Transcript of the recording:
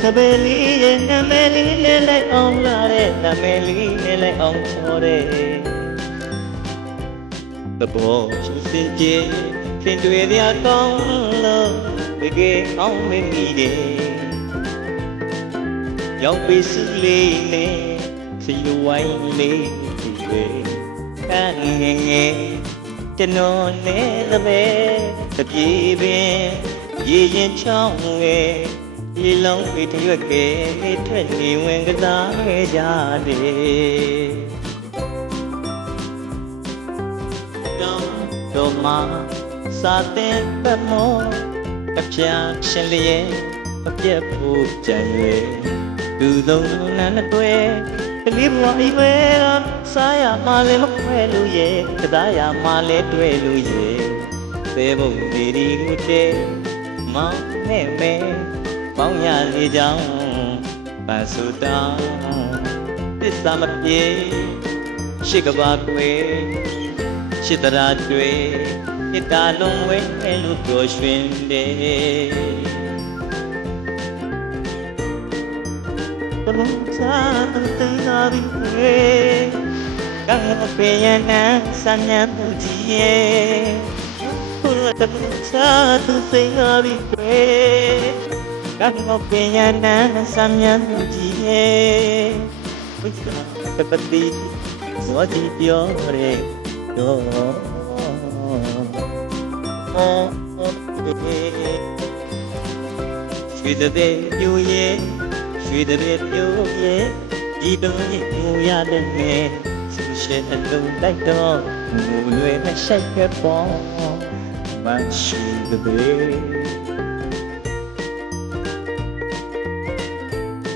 kabeli nameli le ong la re nameli le ong chore the boy sin je fin twe dia kong lo bege ong me mi de yong pi su le ne si lu wai le ti we kan ngeကျွန်တော်နဲ့သပဲတပြေပင်ရေရင်ချောင်းငယ်ရေလုံးပေထရွက်ကဲလေးထွက်နေဝင်ကစားခဲ့ကြတယ်တော့မှစာတဲ့ပတ်မောအပြာရှင်လျက်မပြတ်ဖို့ကြံရွယ်လူသုံးနန်းတွေ့ကလေးဘဝဤပဲစားရမှလည်းမခွဲလို့ရဲ့ကစားရမှလည်းတွေ့လို့ရဲ့သေဖို့ဒီဒီကိုတဲ့မောင်နဲ့မဲပေါင်းရလေကြောင်းပါစူတောင်းသစ္စာမပြေရှိကဘာကွယ်ရှိတရာတွေ့တိတာလုံးဝဲလို့ပြောရွှင်တယ်တမစားတဲ့နာရီကံပေယနာစညာမှုကြီးရဲ့ဘုရားတမစားတဲ့နာရီကံပေယနာစညာမှုကြီးရဲ့ဘုရားတပတိဇောတိပြောရဲတော့ရွှေတဲ့ပြူရဲ့ရွှေတဲ့ပြိုးရဲ့ဒီတော့ညမူရတဲ့နဲ့ဆူရှယ်အလုံးလိုက်တော့မူလွယ်နဲ့ရှိုက်ခဲ့ပေါ်မရှိတဲ့